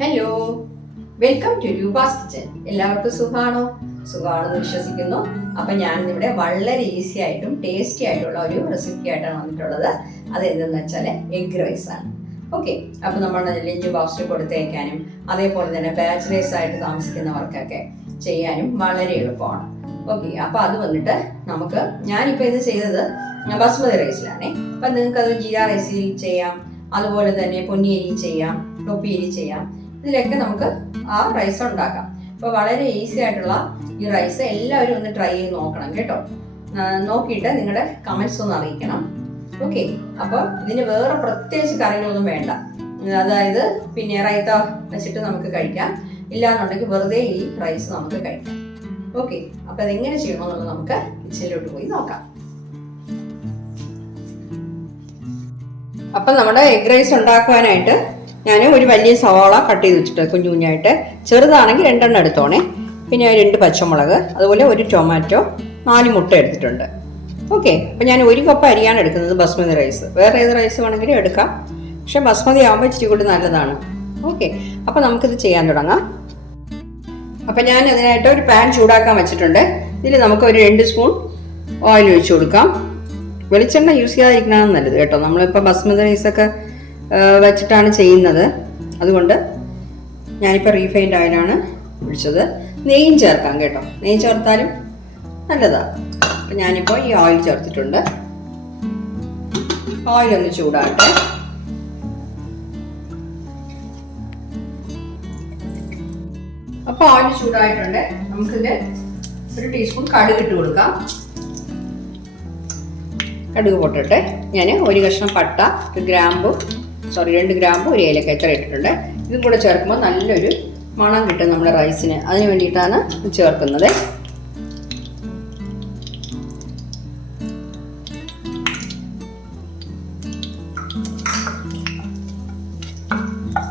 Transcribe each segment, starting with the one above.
Hello, welcome to Rupa's kitchen. എല്ലാവർക്കും സുഖമാണെന്ന് വിശ്വസിക്കുന്നു. അപ്പം ഞാനിവിടെ വളരെ ഈസി ആയിട്ടും ടേസ്റ്റി ആയിട്ടുള്ള ഒരു റെസിപ്പി ആയിട്ടാണ് വന്നിട്ടുള്ളത്. അത് എന്തെന്ന് വെച്ചാൽ എഗ് റൈസ് ആണ്. ഓക്കെ, അപ്പം നമ്മൾ ലഞ്ച് ബോക്സിൽ കൊടുത്തയക്കാനും അതേപോലെ തന്നെ ബാച്ചിലേഴ്സ് ആയിട്ട് താമസിക്കുന്നവർക്കൊക്കെ ചെയ്യാനും വളരെ എളുപ്പമാണ്. ഓക്കെ, അപ്പോൾ അത് വന്നിട്ട് ഞാനിപ്പോൾ ഇത് ചെയ്തത് ബസ്മതി റൈസിലാണേ. അപ്പം നിങ്ങൾക്കത് ജീര റൈസിൽ ചെയ്യാം, അതുപോലെ തന്നെ പൊന്നിയരി ചെയ്യാം, ടൊപ്പിയരി ചെയ്യാം. ഇതിലൊക്കെ നമുക്ക് ആ റൈസ് ഉണ്ടാക്കാം. അപ്പോൾ വളരെ ഈസി ആയിട്ടുള്ള ഈ റൈസ് എല്ലാവരും ഒന്ന് ട്രൈ ചെയ്ത് നോക്കണം കേട്ടോ. നോക്കിയിട്ട് നിങ്ങളുടെ കമൻസ് ഒന്ന് അറിയിക്കണം. ഓക്കെ, അപ്പോൾ ഇതിന് വേറെ പ്രത്യേകിച്ച് കറികളൊന്നും വേണ്ട. അതായത് പിന്നെ റൈത്ത വെച്ചിട്ട് നമുക്ക് കഴിക്കാം, ഇല്ലാന്നുണ്ടെങ്കിൽ വെറുതെ ഈ റൈസ് നമുക്ക് കഴിക്കാം. ഓക്കെ, അപ്പോൾ അതെങ്ങനെ ചെയ്യണമെന്നുള്ളത് നമുക്ക് കിച്ചണിലോട്ട് പോയി നോക്കാം. അപ്പം നമ്മുടെ എഗ് റൈസ് ഉണ്ടാക്കുവാനായിട്ട് ഞാൻ ഒരു വലിയ സവാള കട്ട് ചെയ്ത് വെച്ചിട്ട് കുഞ്ഞു കുഞ്ഞായിട്ട്, ചെറുതാണെങ്കിൽ 2 എടുത്തോണേ. പിന്നെ 2 പച്ചമുളക്, അതുപോലെ 1 ടൊമാറ്റോ, 4 മുട്ട എടുത്തിട്ടുണ്ട്. ഓക്കെ, അപ്പം ഞാൻ 1 കപ്പ് അരിയാണ് എടുക്കുന്നത് ബസ്മതി റൈസ്. വേറെ ഏത് റൈസ് വേണമെങ്കിലും എടുക്കാം, പക്ഷെ ബസ്മതി ആകുമ്പോൾ ഇച്ചിരി കൂടി നല്ലതാണ്. ഓക്കെ, അപ്പം നമുക്കിത് ചെയ്യാൻ തുടങ്ങാം. അപ്പം ഞാൻ അതിനായിട്ട് ഒരു പാൻ ചൂടാക്കാൻ വെച്ചിട്ടുണ്ട്. ഇതിൽ നമുക്ക് ഒരു 2 സ്പൂൺ ഓയിൽ ഒഴിച്ചു കൊടുക്കാം. വെളിച്ചെണ്ണ യൂസ് ചെയ്യാതിരിക്കണമെന്ന് നല്ലത് കേട്ടോ. നമ്മളിപ്പോൾ ബസ്മതി റൈസൊക്കെ വെച്ചിട്ടാണ് ചെയ്യുന്നത്, അതുകൊണ്ട് ഞാനിപ്പോൾ റീഫൈൻഡ് ഓയിലാണ് ഒഴിച്ചത്. നെയ്യും ചേർക്കാം കേട്ടോ, നെയ്യ് ചേർത്താലും നല്ലതാണ്. അപ്പം ഞാനിപ്പോൾ ഈ ഓയിൽ ചേർത്തിട്ടുണ്ട്. ഓയിലൊന്ന് ചൂടാകട്ടെ. അപ്പോൾ ഓയിൽ ചൂടായിട്ടുണ്ട്. നമുക്കിത് 1 ടീസ്പൂൺ കടുക് ഇട്ട് കൊടുക്കാം. കടുക് പൊട്ടട്ടെ. ഞാൻ 1 കഷ്ണം പട്ട, 2 ഗ്രാമ്പു, 1 ഏലക്ക ഇത്ര ഇട്ടിട്ടുണ്ട്. ഇതും കൂടെ ചേർക്കുമ്പോൾ നല്ലൊരു മണം കിട്ടും നമ്മുടെ റൈസിന്. അതിന് വേണ്ടിയിട്ടാണ് ചേർക്കുന്നത്.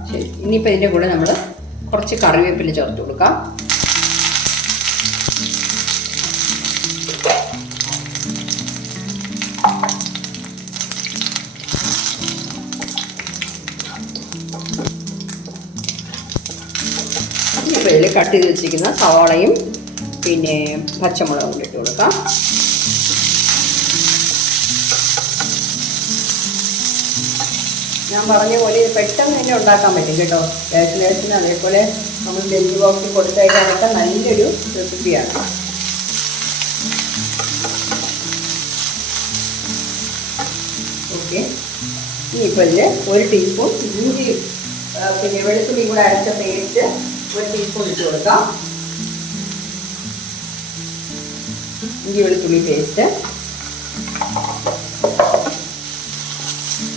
ശരി, ഇനിയിപ്പോൾ ഇതിൻ്റെ കൂടെ നമ്മൾ കുറച്ച് കറിവേപ്പില ചേർത്ത് കൊടുക്കാം. ഇതിൽ കട്ട് ചെയ്ത് വെച്ചിരിക്കുന്ന സവാളയും പിന്നെ പച്ചമുളകും കൂടി ഇട്ട് കൊടുക്കാം. ഞാൻ പറഞ്ഞ പോലെ ഇത് പെട്ടെന്ന് തന്നെ ഉണ്ടാക്കാൻ പറ്റും കേട്ടോ. ബാച്ചിലേഴ്സിന് അതേപോലെ നമ്മൾ ലഞ്ച് ബോക്സിൽ കൊടുത്തയക്കാനൊക്കെ നല്ലൊരു റെസിപ്പിയാണ്. ഓക്കെ, ഇനിയിപ്പോൾ ഇതിൽ 1 ടീസ്പൂൺ ഇഞ്ചി പിന്നെ വെളുത്തുള്ളി കൂടെ അരച്ച പേസ്റ്റ് 1 ടീസ്പൂൺ ഇട്ട് കൊടുക്കാം. ഇഞ്ചി വെളുത്തുള്ളി പേസ്റ്റ്.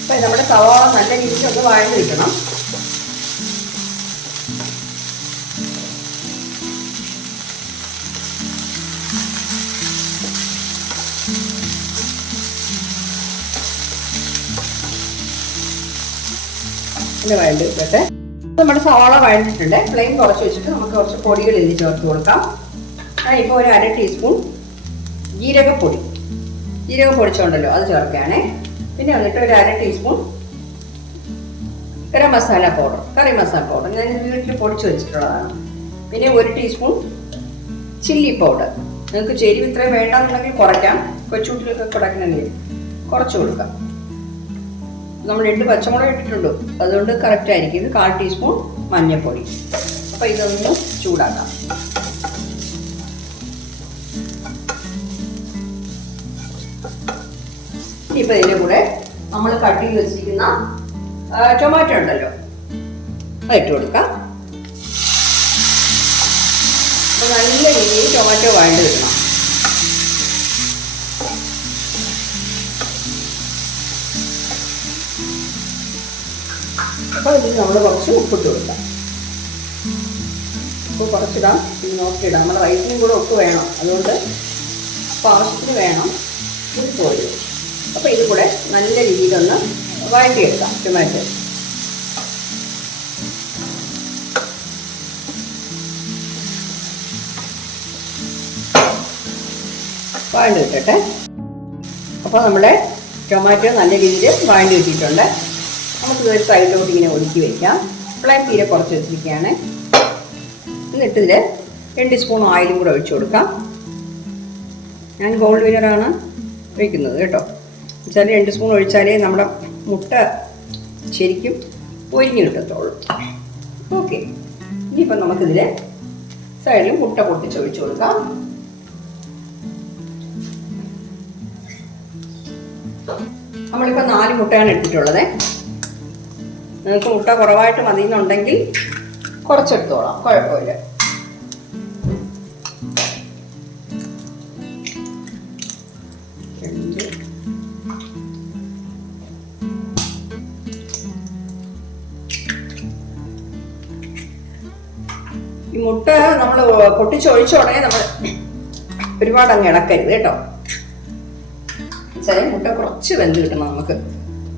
അപ്പം നമ്മുടെ സവാള നല്ല രീതിയിൽ ഒന്ന് വഴഞ്ഞിരിക്കണം. പിന്നെ വഴണ്ടിരിക്കട്ടെ. നമ്മുടെ സവാള വഴണ്ടിട്ടുണ്ട്. ഫ്ലെയിം കുറച്ച് വെച്ചിട്ട് നമുക്ക് കുറച്ച് പൊടികൾ ഇതിൽ ചേർത്ത് കൊടുക്കാം. ഇപ്പോൾ 1/2 ടീസ്പൂൺ ജീരകപ്പൊടി പൊടിച്ചുണ്ടല്ലോ, അത് ചേർക്കുകയാണേ. പിന്നെ വന്നിട്ട് 1/2 ടീസ്പൂൺ കറി മസാല പൗഡർ ഞാൻ വീട്ടിൽ പൊടിച്ച് വെച്ചിട്ടുള്ളതാണ്. പിന്നെ 1 ടീസ്പൂൺ ചില്ലി പൗഡർ. നിങ്ങൾക്ക് ചെരിവ് ഇത്രയും വേണ്ടെന്നുണ്ടെങ്കിൽ കുറയ്ക്കാം. കൊച്ചുകുട്ടികൾക്ക് കുറയ്ക്കണമെങ്കിൽ കുറച്ച് കൊടുക്കാം. നമ്മൾ 2 പച്ചമുളക് ഇട്ടിട്ടുണ്ട്, അതുകൊണ്ട് കറക്റ്റ് ആയിരിക്കും. ഇത് 1/4 ടീസ്പൂൺ മഞ്ഞൾപ്പൊടി. അപ്പോൾ ഇതൊന്ന് ചൂടാക്കാം. ഇനിയിപ്പോൾ ഇതിൻ്റെ കൂടെ നമ്മൾ കട്ട് ചെയ്ത് വെച്ചിരിക്കുന്ന ടൊമാറ്റോ ഉണ്ടല്ലോ, അത് ഇട്ട് കൊടുക്കാം. അപ്പോൾ നല്ല രീതിയിൽ ടൊമാറ്റോ വഴണ്ട് കിട്ടണം. അപ്പോൾ ഇതിൽ നമ്മൾ കുറച്ച് ഉപ്പിട്ട് കൊടുക്കാം. ഉപ്പ് കുറച്ചിടാം, ഇത് നോക്കിയിടാം. നമ്മുടെ റൈസിനും കൂടെ ഉപ്പ് വേണം, അതുകൊണ്ട് ഉപ്പ് ആവശ്യത്തിന് വേണം. ഇത് പോയി. അപ്പോൾ ഇത് കൂടെ നല്ല രീതിയിലൊന്ന് വഴറ്റിയെടുക്കാം. ടൊമാറ്റോ വഴണ്ടി കിട്ടട്ടെ. അപ്പോൾ നമ്മുടെ ടൊമാറ്റോ നല്ല രീതിയിൽ വഴണ്ടി കിട്ടിയിട്ടുണ്ട്. നമുക്കിതൊരു സൈഡിലോട്ട് ഇങ്ങനെ ഒതുക്കി വയ്ക്കാം. ഫ്ലെയിം തീരെ കുറച്ച് വെച്ചിരിക്കുകയാണ്. എന്നിട്ട് ഇതിൽ 2 സ്പൂൺ ഓയിലും കൂടെ ഒഴിച്ചു കൊടുക്കാം. ഞാൻ ഗോൾഡ് വിനറാണ് ഒഴിക്കുന്നത് കേട്ടോ. വെച്ചാൽ 2 സ്പൂൺ ഒഴിച്ചാലേ നമ്മുടെ മുട്ട ശരിക്കും പൊരിഞ്ഞ് കിട്ടത്തുള്ളൂ. ഓക്കെ, ഇനിയിപ്പം നമുക്കിതിൽ സൈഡിൽ മുട്ട പൊട്ടിച്ചൊഴിച്ചു കൊടുക്കാം. നമ്മളിപ്പോൾ 4 മുട്ടയാണ് എടുത്തിട്ടുള്ളത്. നിങ്ങൾക്ക് മുട്ട കുറവായിട്ട് മതി എന്നുണ്ടെങ്കിൽ കുറച്ചെടുത്തോളാം, കുഴപ്പമില്ല. ഈ മുട്ട നമ്മൾ പൊട്ടിച്ചൊഴിച്ച ഉടനെ നമ്മൾ ഒരുപാട് അങ്ങ് ഇളക്കരുത് കേട്ടോ. ചില മുട്ട കുറച്ച് വെന്ത് കിട്ടണം നമുക്ക്.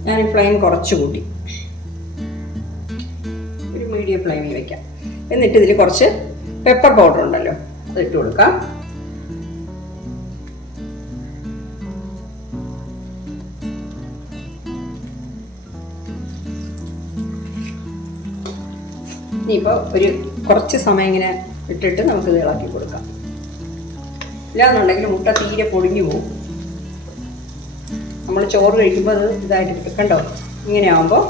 ഞാൻ ഈ ഫ്ലെയിം കുറച്ച് കൂട്ടി ഒരു മീഡിയം ഫ്ലെയിമിൽ വെക്കാം. എന്നിട്ട് ഇതിൽ കുറച്ച് പെപ്പർ പൗഡർ ഉണ്ടല്ലോ, അത് ഇട്ട് കൊടുക്കാം. ഇനിയിപ്പോൾ ഒരു കുറച്ച് സമയം ഇങ്ങനെ ഇട്ടിട്ട് നമുക്കിത് ഇളക്കി കൊടുക്കാം. ഇല്ലാന്നുണ്ടെങ്കിൽ മുട്ട തീരെ പൊടിഞ്ഞു പോകും. നമ്മൾ ചോറ് കഴിക്കുമ്പോൾ അത് ഇതായിട്ട് കിട്ടും കണ്ടോ. ഇങ്ങനെ ആകുമ്പോൾ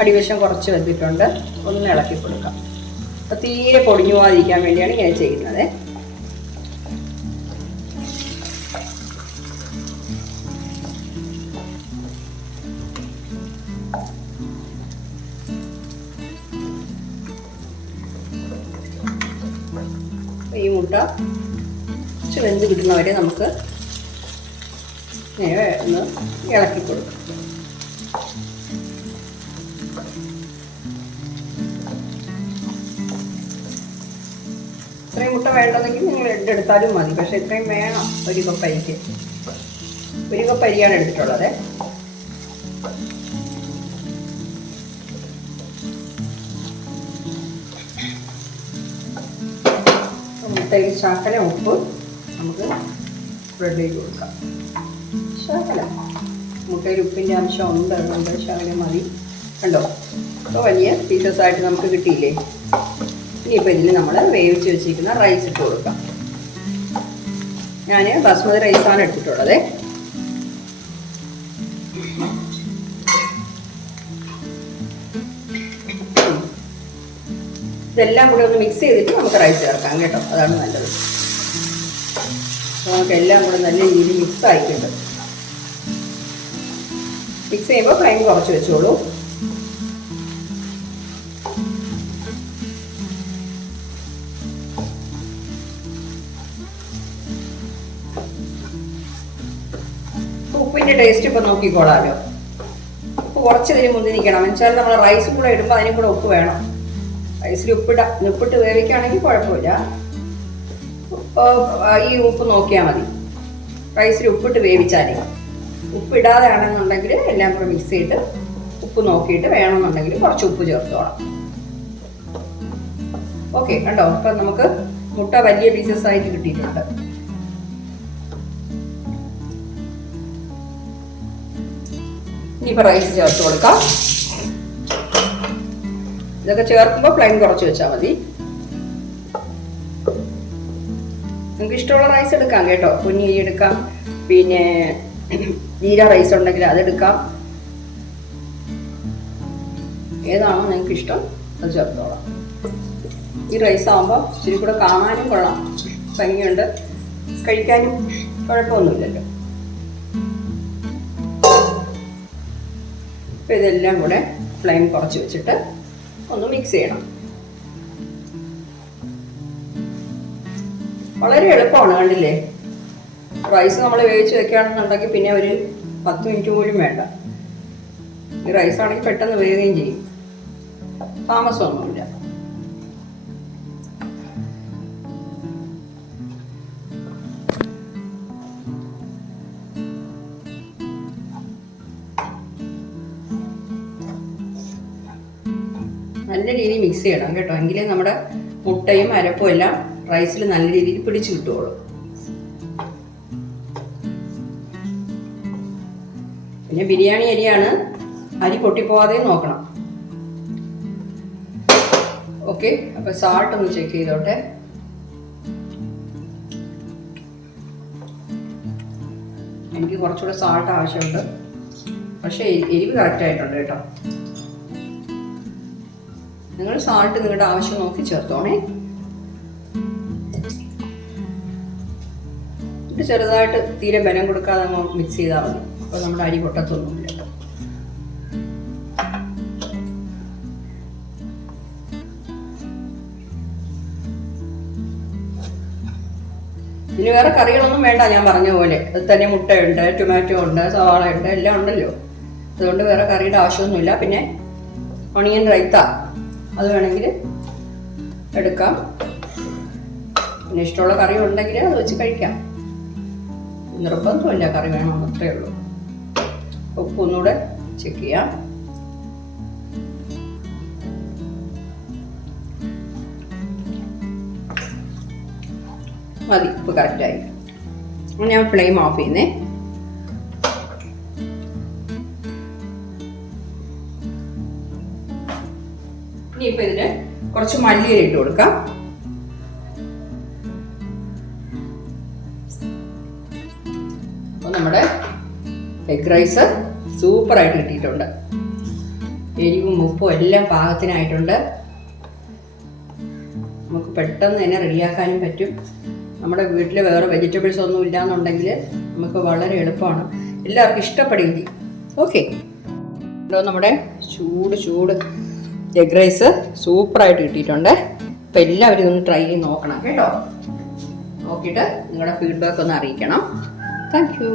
അടിവശം കുറച്ച് വെന്തിട്ടുണ്ട്, ഒന്ന് ഇളക്കി കൊടുക്കാം. അപ്പോൾ തീരെ പൊടിഞ്ഞു പോകാതിരിക്കാൻ വേണ്ടിയാണ് ഇങ്ങനെ ചെയ്യുന്നത്. ഈ മുട്ട കുറച്ച് വെന്ത് കിട്ടുന്നവരെ നമുക്ക് ഇങ്ങനെ ഒന്ന് ഇളക്കി കൊടുക്കാം. ഇത്രയും മുട്ട വേണ്ടതെങ്കിൽ നിങ്ങൾ എടുത്താലും മതി. പക്ഷെ ഇത്രയും വേണം. 1 കപ്പ് അരിക്ക് 1 കപ്പ് അരിയാണ് എടുത്തിട്ടുള്ളത്. മുട്ടയിൽ ശകലം ഉപ്പ് നമുക്ക് സ്പ്രെഡ് ചെയ്ത് കൊടുക്കാം. ശകലം മുട്ടയിൽ ഉപ്പിൻ്റെ അംശം ഉണ്ട്, അതുകൊണ്ട് ശകലം മതി. കണ്ടോ, അപ്പോൾ വലിയ പീസസ് ആയിട്ട് നമുക്ക് കിട്ടിയില്ലേ. ഇനിയിപ്പോൾ ഇതിൽ നമ്മൾ വേവിച്ച് വെച്ചിരിക്കുന്ന റൈസ് ഇട്ട് കൊടുക്കാം. ഞാൻ ബസ്മതി റൈസാണ് എടുത്തിട്ടുള്ളത്. ഇതെല്ലാം കൂടെ ഒന്ന് മിക്സ് ചെയ്തിട്ട് നമുക്ക് റൈസ് ചേർക്കാം കേട്ടോ, അതാണ് നല്ലത്. നമുക്ക് എല്ലാം കൂടെ നല്ല രീതിയിൽ മിക്സ് ആയിട്ടുണ്ട്. മിക്സ് ചെയ്യുമ്പോൾ ഫ്ലെയിം കുറച്ച് വെച്ചോളൂ. ഉപ്പിൻ്റെ ടേസ്റ്റ് ഇപ്പം നോക്കിക്കോളാമല്ലോ. ഉപ്പ് കുറച്ചതിന് മുന്തി നിൽക്കണം. എന്നുവെച്ചാൽ നമ്മൾ റൈസും കൂടെ ഇടുമ്പോൾ അതിനും കൂടെ ഉപ്പ് വേണം. റൈസിൽ ഉപ്പിട്ട് വേവിക്കുകയാണെങ്കിൽ കുഴപ്പമില്ല. ഈ ഉപ്പ് നോക്കിയാൽ മതി. റൈസിൽ ഉപ്പിട്ട് വേവിച്ചാലേ. ഉപ്പിടാതെ ആണെന്നുണ്ടെങ്കിൽ എല്ലാം കൂടെ മിക്സ് ചെയ്തിട്ട് ഉപ്പ് നോക്കിയിട്ട് വേണമെന്നുണ്ടെങ്കിൽ കുറച്ച് ഉപ്പ് ചേർത്തോളാം. ഓക്കെ, കണ്ടോ. ഇപ്പം നമുക്ക് മുട്ട വലിയ പീസസ് ആയിട്ട് കിട്ടിയിട്ടുണ്ട്. ഇനിയിപ്പോൾ റൈസ് ചേർത്ത് കൊടുക്കാം. ഇതൊക്കെ ചേർക്കുമ്പോൾ ഫ്ലെയിം കുറച്ച് വെച്ചാൽ മതി. നിങ്ങൾക്ക് ഇഷ്ടമുള്ള റൈസ് എടുക്കാം കേട്ടോ. കുഞ്ഞി എടുക്കാം, പിന്നെ ജീര റൈസ് ഉണ്ടെങ്കിൽ അതെടുക്കാം. ഏതാണോ നിങ്ങൾക്ക് ഇഷ്ടം അത് ചേർത്തോളാം. ഈ റൈസ് ആകുമ്പോൾ ഇച്ചിരി കൂടെ കാണാനും കൊള്ളാം, ഭംഗിയുണ്ട്, കഴിക്കാനും കുഴപ്പമൊന്നുമില്ലല്ലോ. അപ്പോൾ ഇതെല്ലാം കൂടെ ഫ്ലെയിം കുറച്ച് വെച്ചിട്ട് ഒന്ന് മിക്സ് ചെയ്യണം. വളരെ എളുപ്പമാണ്, കണ്ടില്ലേ. റൈസ് നമ്മൾ വേവിച്ച് വെക്കുകയാണെന്നുണ്ടെങ്കിൽ പിന്നെ ഒരു 10 മിനിറ്റ് പോലും വേണ്ട. ഈ റൈസ് ആണെങ്കിൽ പെട്ടെന്ന് വേവുകയും ചെയ്യും, താമസമൊന്നുമില്ല. നല്ല രീതിയിൽ മിക്സ് ചെയ്യണം കേട്ടോ, എങ്കിലേ നമ്മുടെ മുട്ടയും അരപ്പും എല്ലാം റൈസിൽ നല്ല രീതിയിൽ പിടിച്ചു കിട്ടുള്ളൂ. പിന്നെ ബിരിയാണി അരിയാണ്, അരി പൊട്ടിപ്പോവാതെ നോക്കണം. ഓക്കെ, അപ്പോൾ സാൾട്ട് ഒന്ന് ചെക്ക് ചെയ്തോട്ടെ. എനിക്ക് കുറച്ചുകൂടെ സാൾട്ട് ആവശ്യമുണ്ട്, പക്ഷേ എരിവ് കറക്റ്റായിട്ടുണ്ട് കേട്ടോ. നിങ്ങൾ സാൾട്ട് നിങ്ങളുടെ ആവശ്യം നോക്കി ചേർത്തോണേ. എന്നിട്ട് ചെറുതായിട്ട് തീരെ ബലം കൊടുക്കാതെ മിക്സ് ചെയ്താൽ മതി. അപ്പോൾ നമ്മുടെ അരി പൊട്ടത്തൊന്നുമില്ല. ഇനി വേറെ കറികളൊന്നും വേണ്ട, ഞാൻ പറഞ്ഞ പോലെ അത് തന്നെ മുട്ടയുണ്ട്, ടൊമാറ്റോ ഉണ്ട്, സവാള ഉണ്ട്, എല്ലാം ഉണ്ടല്ലോ. അതുകൊണ്ട് വേറെ കറിയുടെ ആവശ്യമൊന്നുമില്ല. പിന്നെ ഒണിയൻ റൈത്ത അത് വേണമെങ്കിൽ എടുക്കാം. പിന്നെ ഇഷ്ടമുള്ള കറി ഉണ്ടെങ്കിൽ അത് വെച്ച് കഴിക്കാം. നിർബന്ധമില്ല കറി വേണമെന്ന്, അത്രയേ ഉള്ളൂ. ഉപ്പ് ഒന്നുകൂടെ ചെക്ക് ചെയ്യാം. മതി, ഉപ്പ് കറക്റ്റായി. ഞാൻ ഫ്ലെയിം ഓഫ് ചെയ്യുന്നേ. ഇനിയിപ്പോൾ ഇതിന് കുറച്ച് മല്ലിയില ഇട്ട് കൊടുക്കാം. അപ്പോൾ നമ്മുടെ എഗ് റൈസ് സൂപ്പറായിട്ട് കിട്ടിയിട്ടുണ്ട്. എരിവും ഉപ്പും എല്ലാം പാകത്തിനായിട്ടുണ്ട്. നമുക്ക് പെട്ടെന്ന് തന്നെ റെഡിയാക്കാനും പറ്റും. നമ്മുടെ വീട്ടിൽ വേറെ വെജിറ്റബിൾസ് ഒന്നും ഇല്ലയെന്നുണ്ടെങ്കിൽ നമുക്ക് വളരെ എളുപ്പമാണ്, എല്ലാവർക്കും ഇഷ്ടപ്പെടുകയും ചെയ്യും. ഓക്കെ, നമ്മുടെ ചൂട് എഗ് റൈസ് സൂപ്പറായിട്ട് കിട്ടിയിട്ടുണ്ട്. അപ്പോൾ എല്ലാവരും ഇതൊന്ന് ട്രൈ ചെയ്ത് നോക്കണം കേട്ടോ. നോക്കിയിട്ട് നിങ്ങളുടെ ഫീഡ്ബാക്ക് ഒന്ന് അറിയിക്കണം. Thank you.